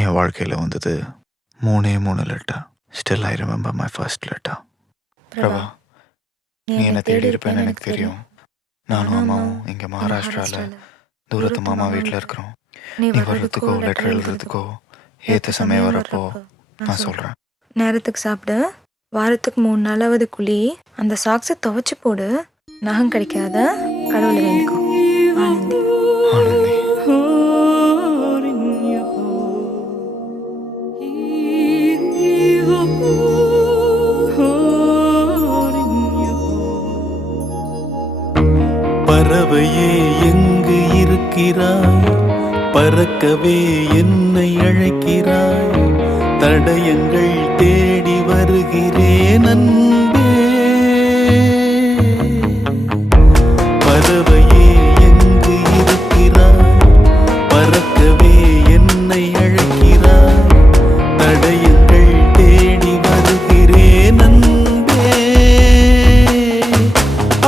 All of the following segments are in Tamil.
என் வாழ்க்கையில் வந்தது 3 letter. Still I remember my first letter. Prabha, நீ என்னை தேடி இருப்பேன்னு எனக்கு தெரியும். நானும் அம்மாவும் இங்கே மகாராஷ்டிராவில் தூரத்து மாமா வீட்டில் இருக்கிறோம். நீ வர்றதுக்கோ லெட்டர் எழுதுறதுக்கோ ஏற்ற சமயம் வரப்போ நான் சொல்கிறேன். நேரத்துக்கு சாப்பிடு, வாரத்துக்கு 3 நாளாவது குழி, அந்த சாக்ஸை துவைச்சு போடு, நகம் கிடைக்காத கடவுளை வேண்டிக்கோ. ஆனந்தி. ஆனந்தி. பறவையே எங்கு இருக்கிறாய்? பறக்கவே என்னை அழைக்கிறாய். தடயங்கள் தேடி வருகிறேன் அன்பே. பறவையே எங்கு இருக்கிறாய்? பறக்கவே என்னை அழைக்கிறாய். தடயங்கள் தேடி வருகிறேன் அன்பே.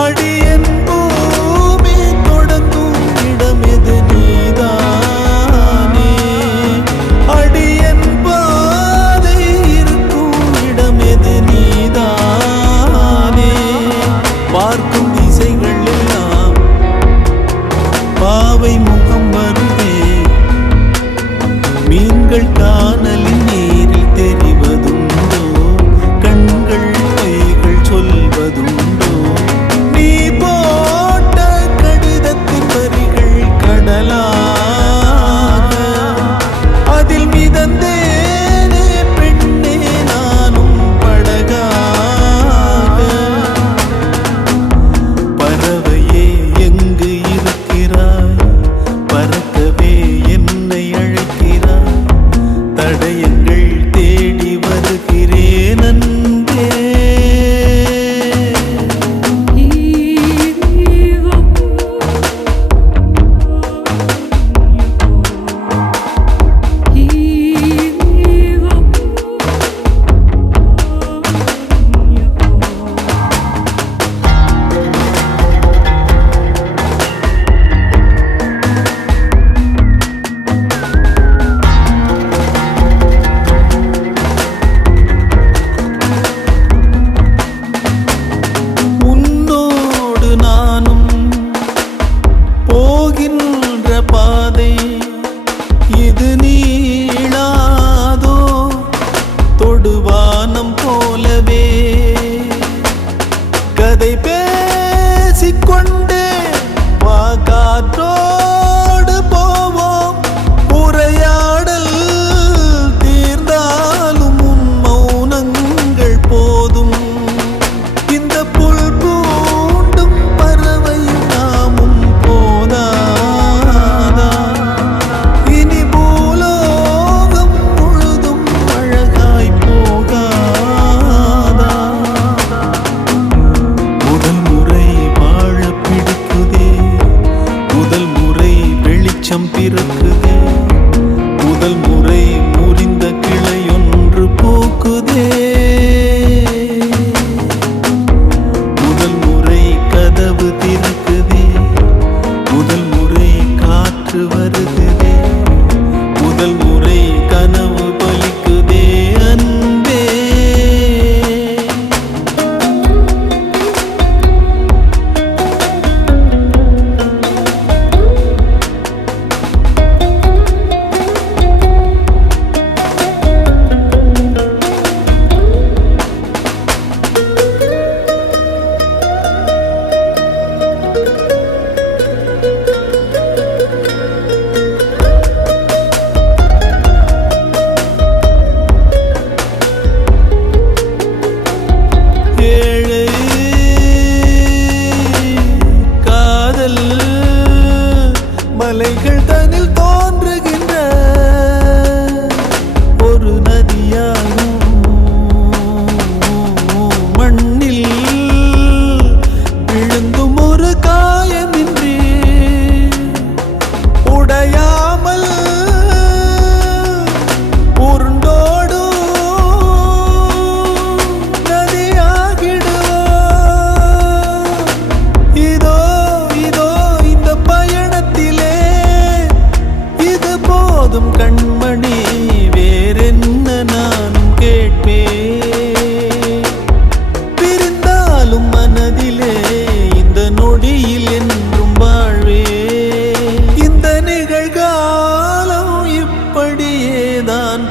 அடியன் பூமி தொடங்கும் இடமெது நீதானே. அடியன் பாதை இருக்கும் இடமெது நீதானே. பார்க்கும் திசைகள் எல்லாம் பாவை முகம் வருதே. மீன்கள் காணலின் நீரில் தெரிவதுண்டோ? கண்கள் பொய்கள் சொல்வதுண்டோ? நீ போட்ட கடிதத்தின் வரிகள் கடலாக, அதில் மிதந்தேனே பெண்ணே நானும் படகாக. பறவையே எங்கு இருக்கிறாய்? பறக்கவே என்னை அழைக்கிறாய். தடயங்கள் தேடி வருகிறேன் அன்பே.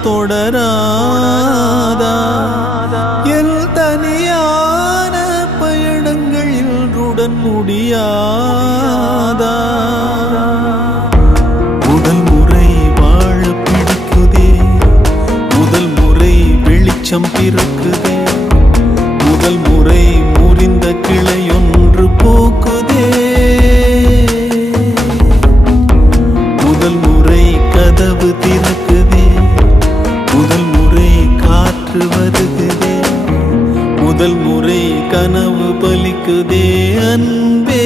தொடராதா என் தனியான பயணங்கள் இன்றுடன் முடியாதா முதல் முறை வாழ பிடிக்குதே முதல் முறை வெளிச்சம் பிறக்குதே முதல் முறை முறிந்த கிளையொன்று போக்குதே முதல் முறை கதவு திறக்குதே முதல் முறை காற்று வருகுதே முதல் முறை கனவு பலிக்குதே அன்பே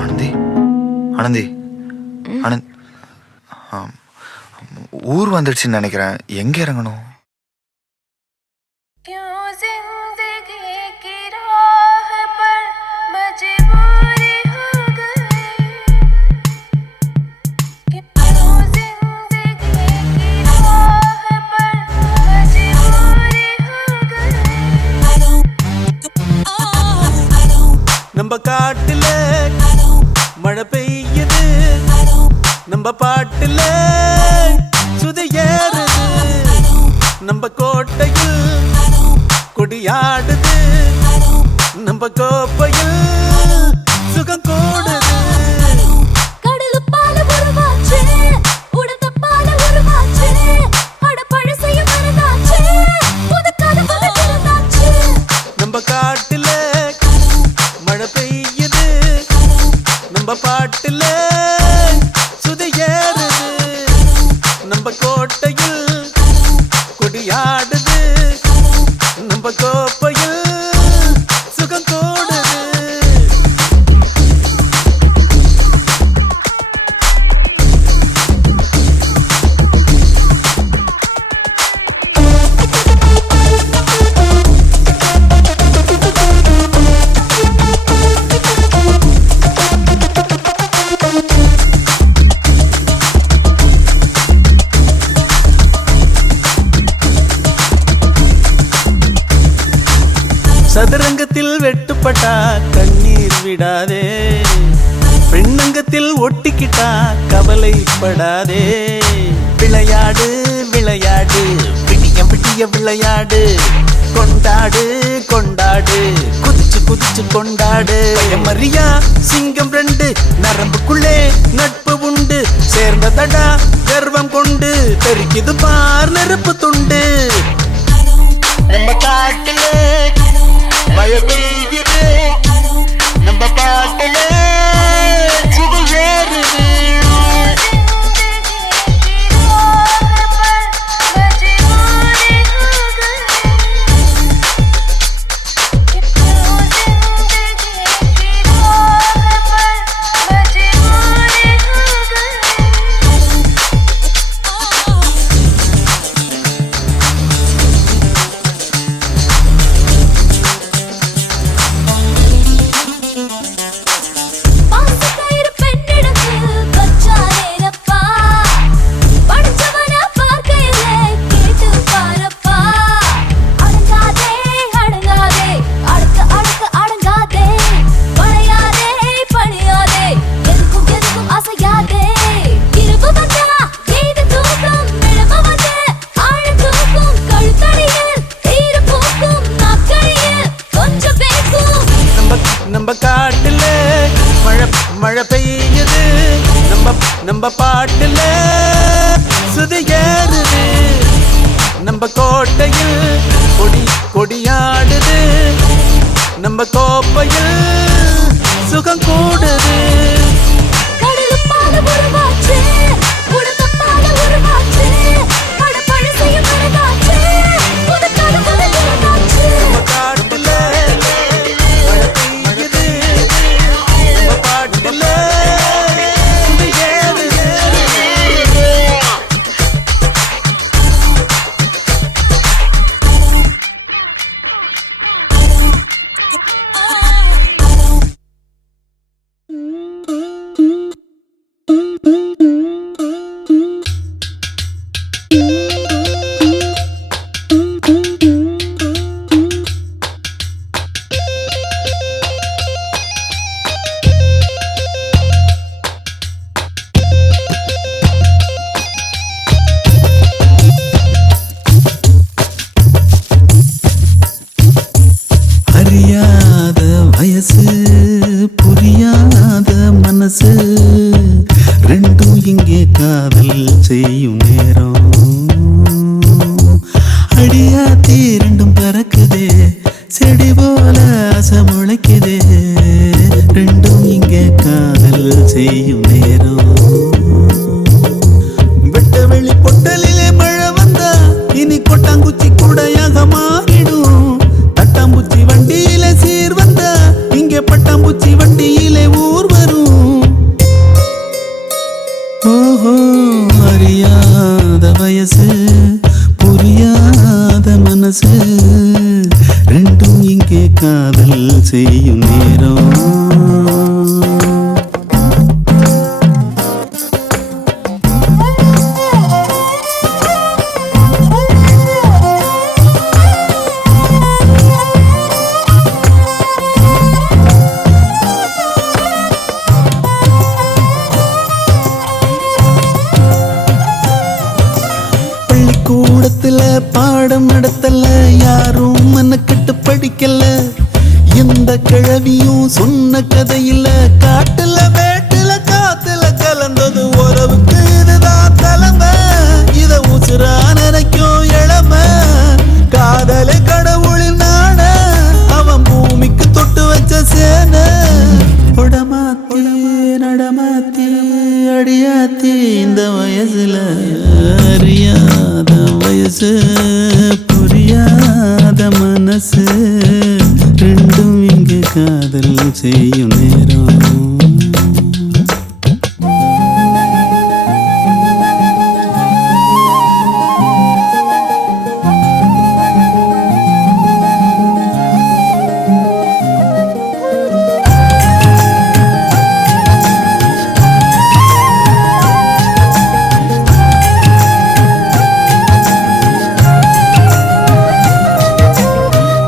ஆனந்தி ஆனந்தி ஆனந்த் ஊர் வந்துடுச்சுன்னு நினைக்கிறேன். எங்க இறங்கணும்? நம்ம காட்டுல மழை பெய்யுது நம்ம பாட்டுல சுதையேறுது நம்ம கோட்டையில் கொடியாடுது நம்ம கோப்பையில் சுகம் கூடுது நம்ம காட்டுல மழை பெய்யுது நம்ம பாட்டுல சுதையேறுது நம்ம கோட்டையில் கொடியாடுது நம்ம கோப்பையில் சுகம் கூடுது சதுரங்கத்தில் வெட்டுப்பட்டா கண்ணீர் விடாதே பெண்ணங்கத்தில் ஒட்டிக்கிட்டா கவலைப்படாதே விளையாடு விளையாடு பிடியம் பிடிய விளையாடு கொண்டாடு கொண்டாடு குதிச்சு குதிச்சு கொண்டாடு மரியா சிங்கம் 2 நரம்புக்குள்ளே நட்பு உண்டு சேர்ந்ததடா கர்வம் கொண்டு தெரிக்குது பார் நெருப்பு துண்டு நம்ம காட்டுல மழை பெய்யுது நம்ம பாட்டுல சுதையேறுது நம்ம காட்டுல மழை பெய்யுது நம்ம பாட்டுல சுதையேறுது நம்ம கோட்டையில் கொடியாடுது நம்ம கோப்பையில் சுகம் கூடுது செய்யும் நேரம். அடியாத்தி ரெண்டும் பறக்குதே, செடி போல ஆசை முளைக்குதே, ரெண்டும் இங்கே காதல் செய்யும் நேரம். வெட்ட வெளி பொட்டலிலே மழை வந்தா இனி கொட்டாங்குச்சி கூடையாக மாறிடும். தட்டாம்பூச்சி வண்டியிலே சீர் வந்தா இங்கே பட்டாம்பூச்சி வண்டியிலே ஊர் வரும். ஓஹோ, அறியாத வயசு புரியாத மனசு, ரெண்டும் இங்கே காதல் செய்யும் நேரம். கூடத்துல பாடம் நடத்தல, யாரும் மனக்கட்டு படிக்கல, எந்த கிழவியும் சொன்ன கதையில, காட்டுல வேட்டுல காத்துல கலந்தது உறவுக்கு இதுதான் தலைமை. இத உசுரா நினைக்கும் இளமை, காதலை கடவுளின் நாட, அவன் பூமிக்கு தொட்டு வச்ச சேன. உடமாத்தி நடமாத்தி அடியாத்தி இந்த வயசுல, அறியாத வயசு புரியாத மனசு, ரெண்டும் இங்கு காதல் செய்யும் நேரம்.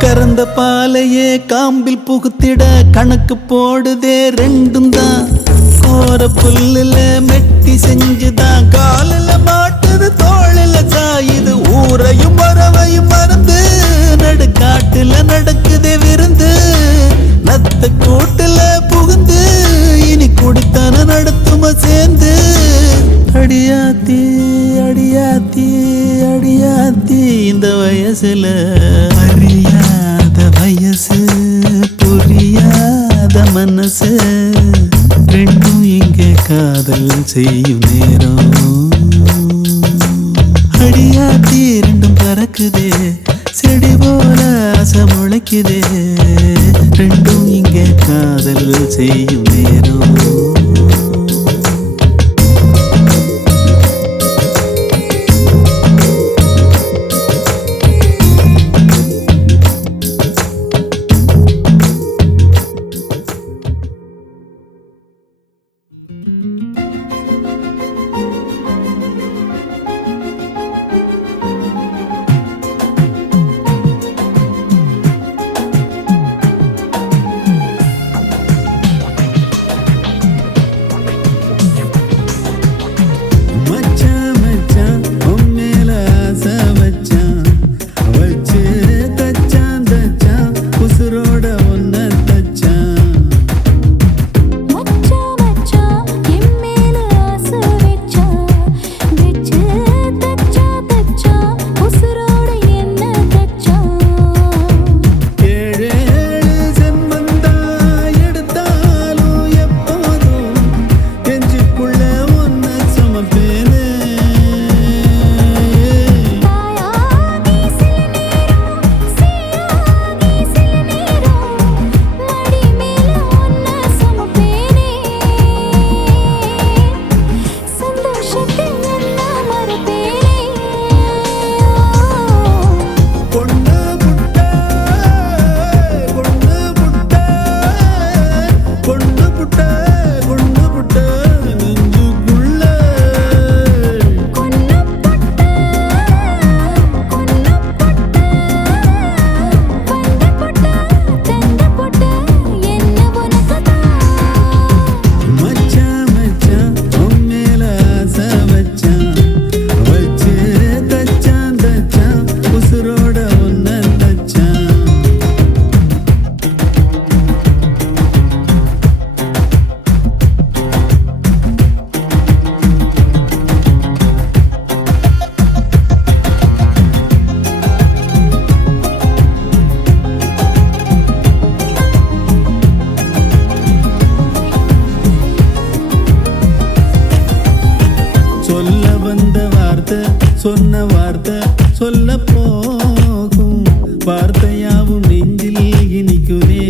கறந்த பாலையே காம்பில் புகுத்திட கணக்கு போடுதே, ரெண்டும் தான் கோர புல்லுல மெட்டி செஞ்சுதான், காலில மாட்டுது தோளில சாயுது, ஊரையும் வரவையும் மறந்து நடுக்காட்டுல நடக்குதே விருந்து. நத்த கூட்டுல புகுந்து இனி குடித்தன நடத்தும சேர்ந்து. அடியாத்தி அடியாத்தி அடியாத்தி இந்த வயசுல, அறியாத வயசு புரியாத மனசு, ரெண்டும் இங்கே காதல் செய்யும் நேரம். அடியாத்தி ரெண்டும் பறக்குதே, செடி போல ஆசை முளைக்குதே, ரெண்டும் இங்கே காதல் செய்யும் நேரம். சொன்ன வார்த்தை சொல்ல போகும் வார்த்தையாவும் நெஞ்சில் இனிக்குதே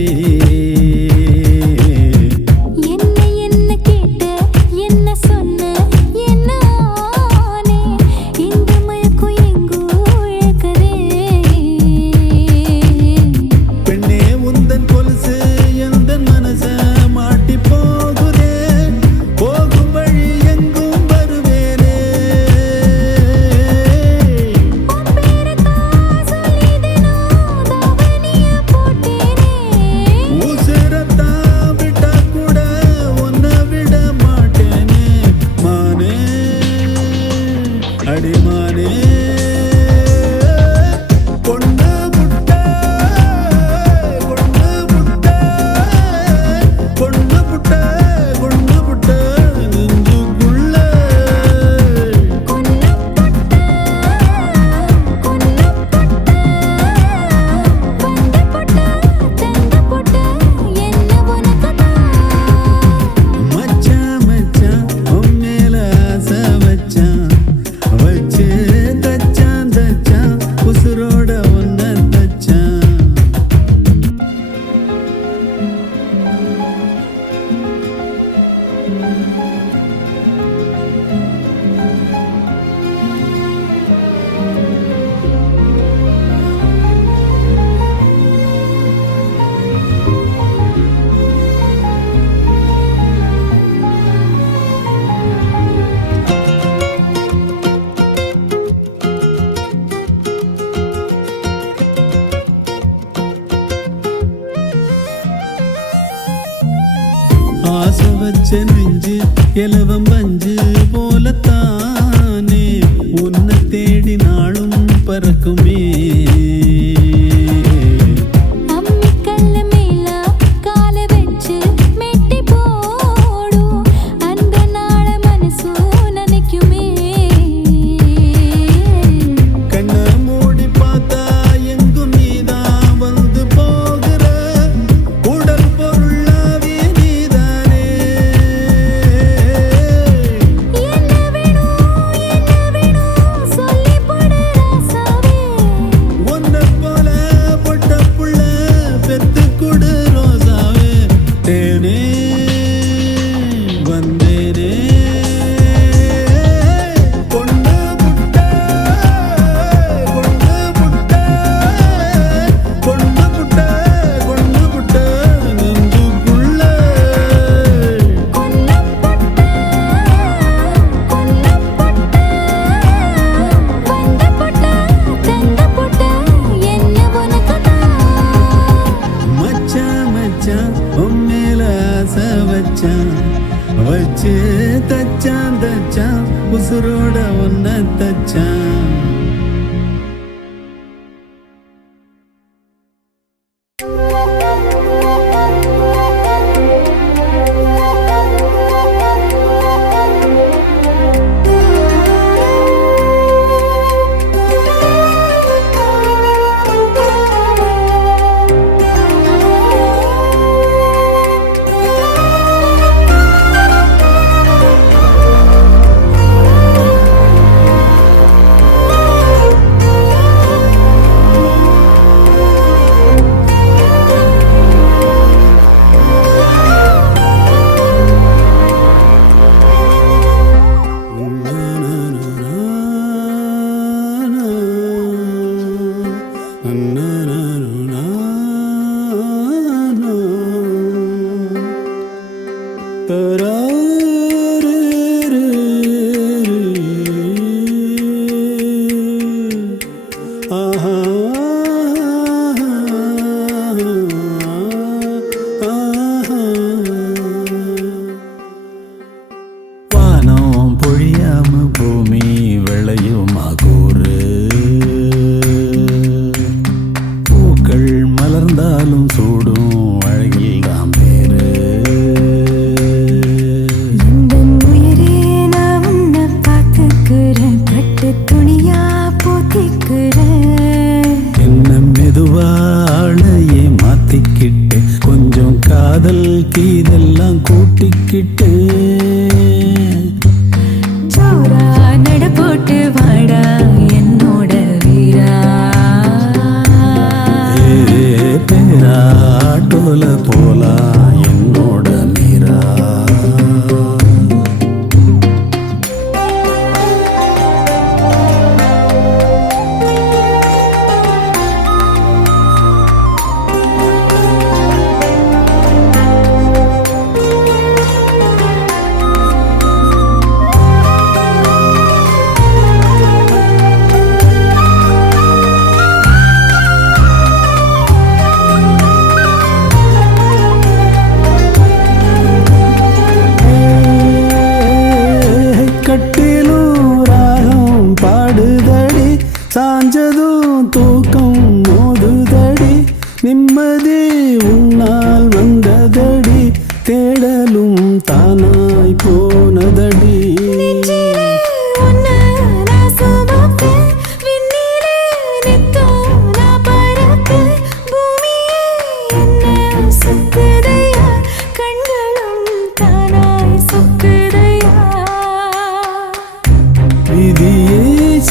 அடிமானே கொண்டு புட்ட கொண்டு புட்ட கொண்டு புட்ட கொண்டு புட்ட நெஞ்சுக்குள்ள மச்சான் மச்சான் உன் மேல ஆசை வச்சான் வச்சு தச்சான் தச்சான் உசுரோட ஒன்ன தச்சான் ஆசை வச்ச நெஞ்சு எலவம் பஞ்சு போலத்தானே உன்னை தேடி நாளும் பறக்குமே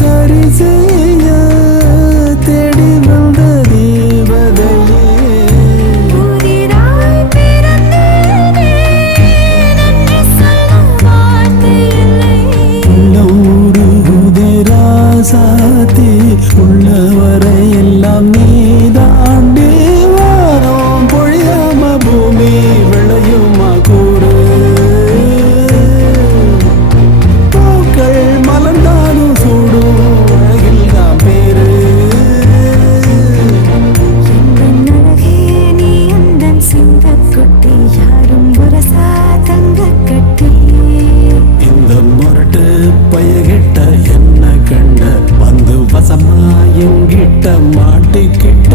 சரி செய்ய தேடி வந்த தேவதையே புதிதாய் பிறந்தேனே, நன்றி சொல்ல வார்த்தை இல்லை. உள்ளூரு ராசாத்தி உள்ளவரை எல்லாம் நீதாண்டி வாரம் பொழியாம பூமி விளையுமா கூறு பூக்கள் மலர்ந்தாலும் சூடும் அழகில் தான் பேரு எந்தன் அழகே நீ எந்தன் சிங்கக்குட்டி, யாரும் உரசா தங்கக் கட்டி. இந்த முரட்டு பயகிட்ட என்ன கண்ட வந்து வசமா எங்கிட்ட மாட்டிக்கிட்ட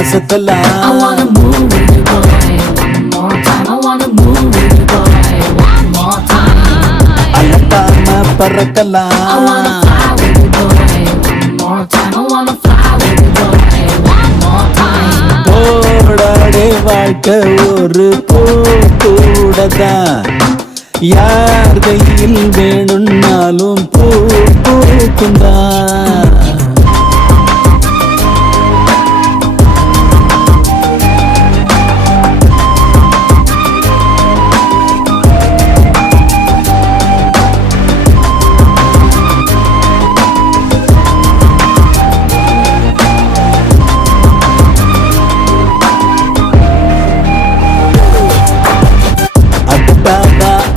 அசத்தலா I wanna move with you, boy. One more time. I wanna move with you, boy. One more time. அலட்டாம பறக்கலாம் I wanna fly with you, boy. One more time. I wanna fly with you, boy. One more time. ஓடாடே வாழ்க்கை ஒரு பூக்கூடதான் யார் கையில் வேணும்னாலும் பூக்குந்தான்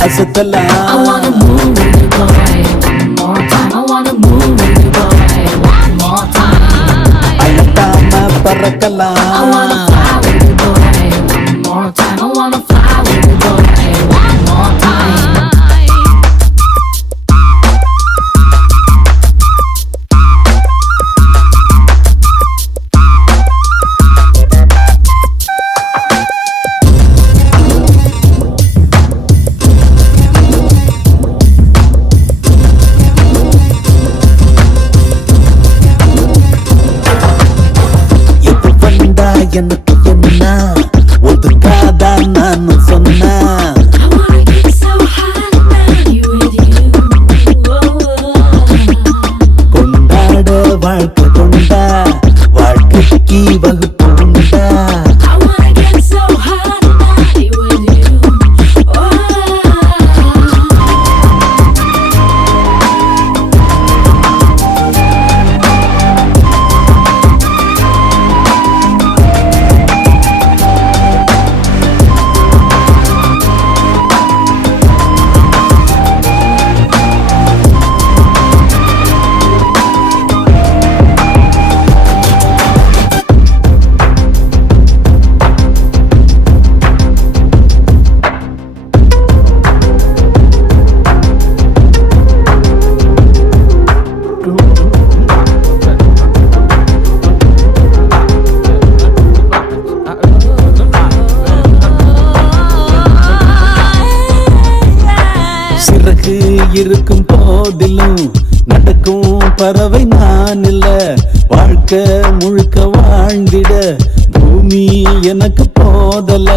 அசத்தலா I wanna move with you, boy. One more time. I wanna move with you, boy. One more time. அலட்டாம பறக்கலாம் I wanna fly with you, boy. One more time. I wanna fly with you, boy. One more time. எனக்கு என்ன ஒதுக்காதா நான் சொன்ன I wanna get so high tonight with you. கொண்டாட வாழ்க்கை கொண்டா வாழ்க்கைக்கு வகுப்பு உண்டா I wanna get so high tonight with you. சிறகு இருக்கும் போதிலும் நடக்கும் பறவை நான் இல்ல வாழ்க்கை முழுக்க வாழ்ந்திட பூமி எனக்கு போதல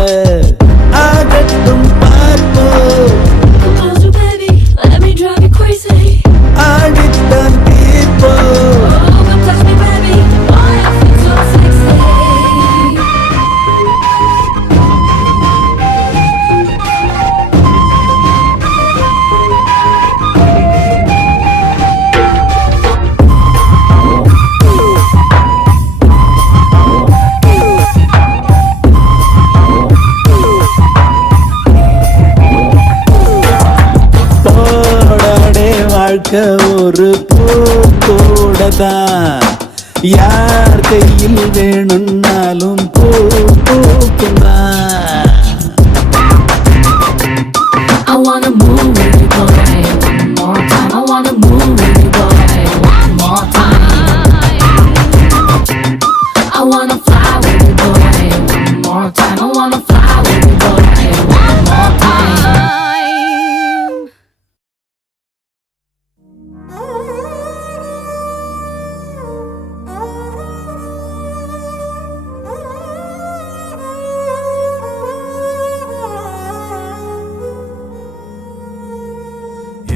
ஆகட்டும் பார்ப்போம் Closer, baby, let me drive you crazy. ஆடித்தான் தீர்ப்போம் Oh, come touch me, baby. Boy, I feel so sexy. வாழ்க்கை ஒரு பூக்கோடதான் யார் கையில் வேணும்னாலும் பூக்குதான். I wanna move with you, boy. One more time. I wanna move with you, boy. One more time. I wanna fly with you, boy. One more time. I wanna fly with you, boy. One more time.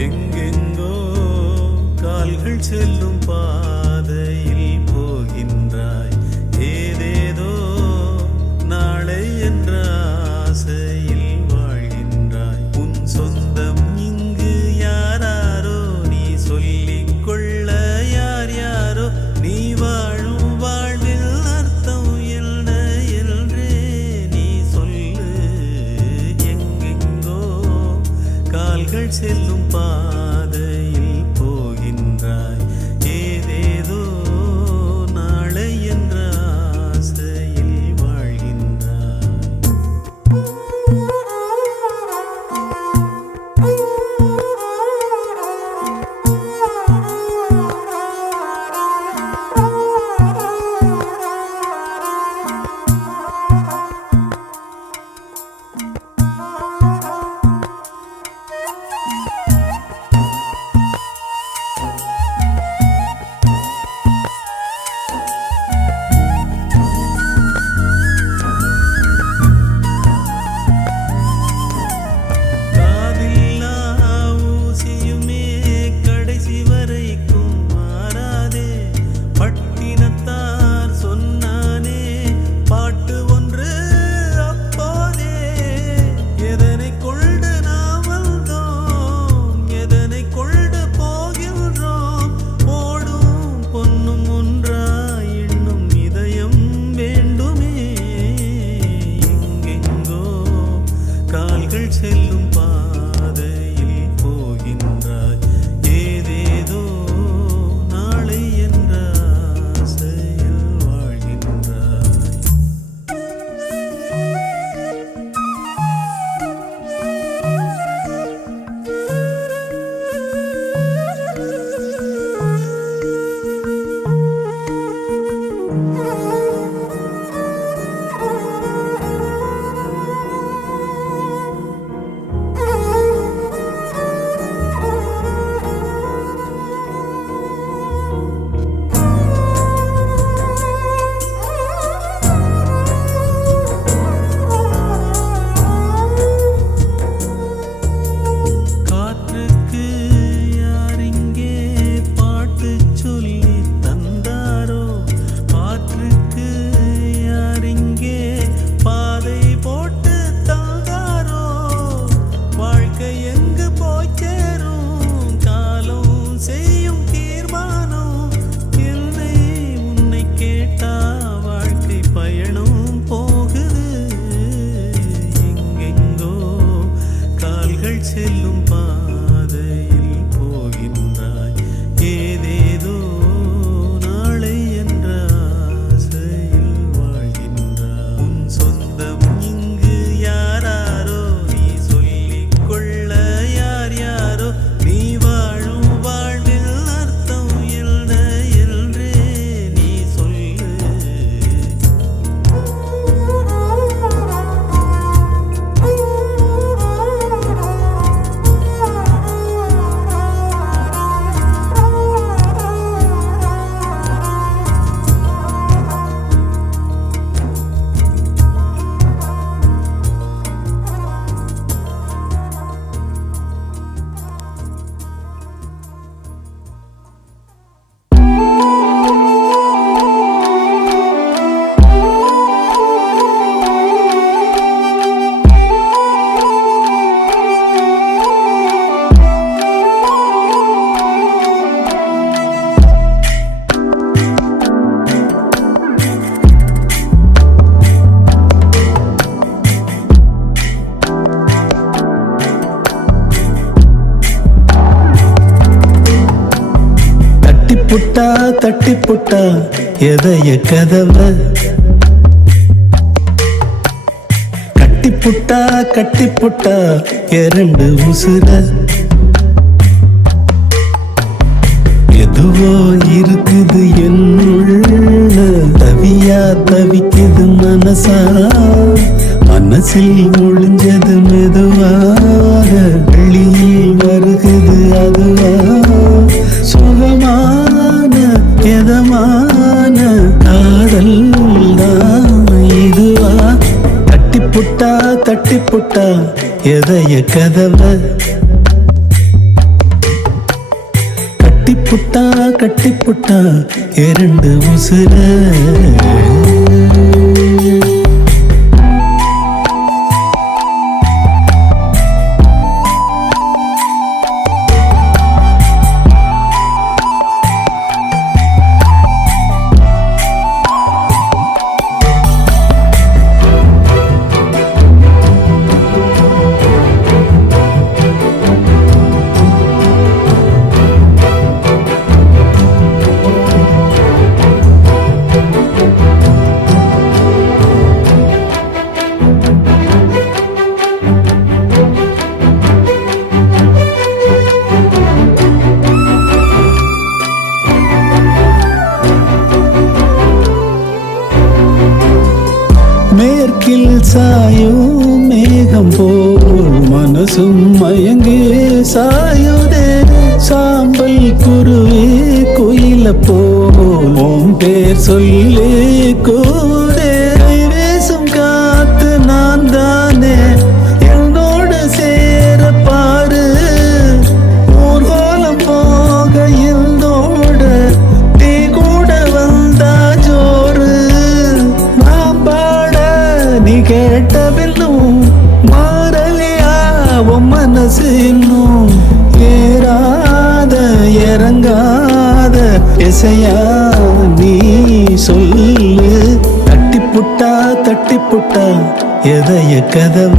எங்கெங்கோ கால்கள் செல்லும் பாதையில் போகின்றாய், ஏதேதோ நாளை என்ற ஆசையில் வாழ்கின்றாய். உன் சொந்தம் இங்கு யாராரோ நீ சொல்லிக் கொள்ள யார் யாரோ, நீ வாழும் வாழ்வில் அர்த்தம் என்ன என்றே நீ சொல்லு. எங்கெங்கோ கால்கள் செல்லும் பாதையில் போகின்றாய், ஏதேதோ நாளை என்ற ஆசையில் வாழ்கின்றாய். காதில்லா ஊசியுமே கடைசி வரைக்கும் மாறாதே, பட்டினத்தார் சொன்னானே பாட்டு ஒன்று அப்போதே. எதனை கொண்டு நாம் வந்தோம், எதனை கொண்டு போகின்றோம், ஓடும் பொன்னும் ஒன்றாய் இன்னும் இதயம் வேண்டுமே. எங்கெங்கோ கால்கள் செல்லும் பாதையில் போகின்றாய், ஏதேதோ நாளை என்ற ஆசையில் வாழ்கின்றாய். காற்றுக்கு யார் இங்கே பாட்டு சொல்லி தந்தாரோ, காற்றுக்கு யார் இங்கே பாதை போட்டு தந்தாரோ. வாழ்க்கை எங்கு போய் சேரும், காலம் செய்யும் தீர்மானம். என்னை உன்னை கேட்டா வாழ்க்கை பயணம் போகுது. எங்கெங்கோ கால்கள் செல்லும் பாதையில் போகின்றாய், ஏதேதோ நாளை என்ற ஆசையில் வாழ்கின்றாய். உன் சொந்தம் இங்கு யாராரோ நீ சொல்லிக் கொள்ள யார் யாரோ, நீ வாழும் வாழ்வில் அர்த்தம் என்ன என்றே நீ சொல்லு. புட்டா தட்டி புட்டா எதைய கதவ கட்டி புட்டா இரண்டு உசுர எதுவோ இருக்குது என்னுள்ள தவியா தவிக்குது மனசா மனசில் ஒளிஞ்சது மெதுவாக வெளியில் வருகுது அதுவா சுகமான எதமான காதல் தான் இதுவா தட்டி புட்டா எதைய கதவ கட்டி புட்டா இரண்டு உசுர மேற்கில் சாயும் மேகம் போல் மனசும் மயங்கே சாயுதே சாம்பல் குருவே குயில போல் உன் பேர் சொல்லே கூடே கைவேசும் காத்து நான் தானே என்னோடு சேர பாரு ஊர்வலம் போக என்னோட தீ கூட வந்தா ஜோறு நீ கேட்ட பின்னும் மாறலியா உன் மனசு இன்னும் ஏறாத இறங்காத இசையா நீ சொல்லு தட்டி புட்டா எதைய கதவ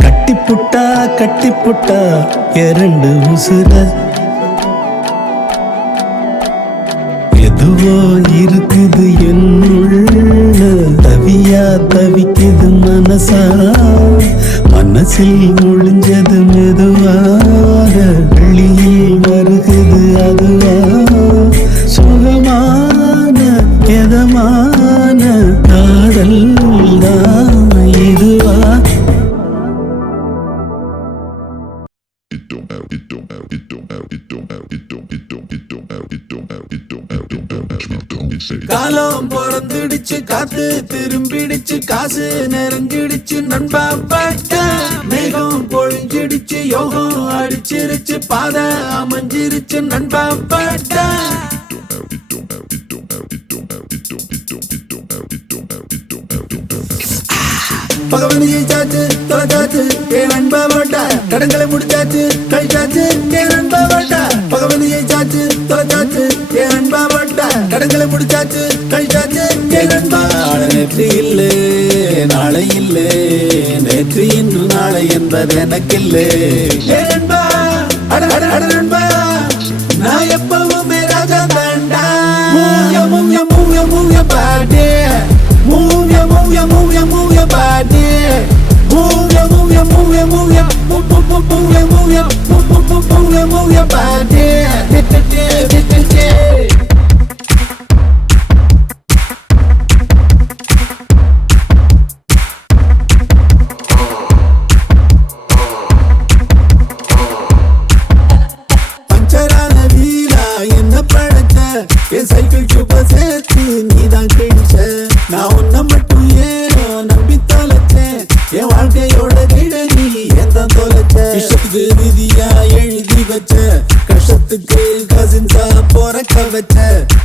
கட்டி புட்டா இரண்டு உசுர எதுவோ இருக்குது என்னுள்ள தவியா தவிக்குது மனசா மனசில் ஒளிஞ்சது மெதுவாக வெளியில் வருகுது அதுவா சுகமான எதமான காதல் தான் இதுவா காலம் பிறந்துடுச்சு காத்து திரும்பிடுச்சு காசு நெருங்கிடுச்சு நண்பா பட்ட மேகம் பொழிஞ்சிடுச்சு யோகம் அடிச்சிருச்சு பாதை அமைஞ்சிருச்சு நண்பா பட்ட பகவனி ஜெயிச்சாச்சு தொலைச்சாச்சு என் நண்பா பட்ட கடன்களை முடிச்சாச்சு கழிச்சாச்சு என் நண்பா பட்ட பகவனி ஜெயிச்சாச்சு தொலைச்சாச்சு என் நண்பா பட்ட கடன்களை முடிச்சாச்சு கழிச்சாச்சு என் நண்பா நேற்று இல்லை நாளை இல்லை நேற்று இன்று நாளை என்பது எனக்கு இல்லை என் நண்பா அட நண்பா நான் எப்பவுமே ராஜா தாண்டா மூவிய பாட்டே மூவிய பாட்டே மூவிய பாட்டே பஞ்சரான வீரா என்ன பழக்க என் சைக்கிள் சூப்பர் சேர்த்து நீதான் கிழிச்ச நான் உன்னை மட்டும் ஏனோ நம்பி தொலைச்சேன் என் வாழ்க்கையோட கிட நீ எந்த தொலைச்ச இஷ்டத்துக்கு விதியா எழுதி வச்ச கஷ்டத்துக்கு கசின்ஸா போறக்க வச்ச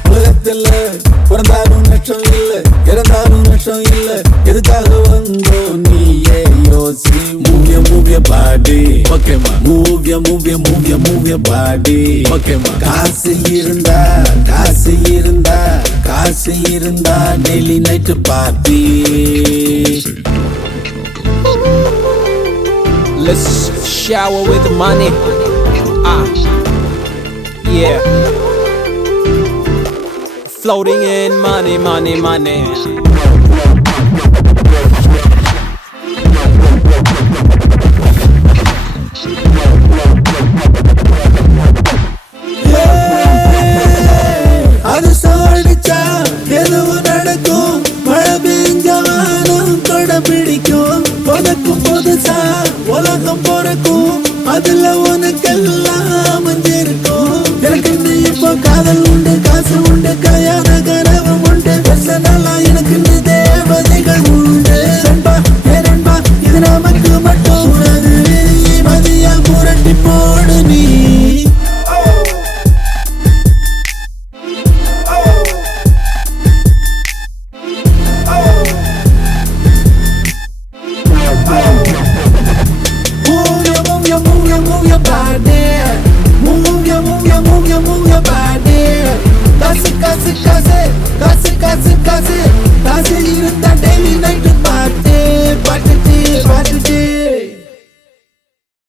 உலகத்துல பிறந்தாலும் நஷ்டம் இல்ல இறந்தாலும் நஷ்டம் இல்ல எதுக்காக வந்தோ நீயே யோசி மூவிய பாடி ஓகேமா மூவிய பாடி ஓகேமா காசு இருந்தா daily night party Let's shower with money. Yeah. Floating in money, money, money. அது சாடிச்சா எதுவும் நடக்கும் மழை பெஞ்சவானம் கொடை பிடிக்கும் புதக்கும் புதுசா உலகம் பிறக்கும் அதுல உனக்கெல்லாம் அமைஞ்சிருக்கும் எனக்கு இப்போ காதல் உண்டு காசு உண்டு கல்யாண கனவு உண்டு பெர்சனலா எனக்கு தேவதைகள் உண்டு நண்பா நண்பா இது நமக்கு மட்டும் உனது மதியா புரட்டி போடு நீ Move your body. Move your body. Cause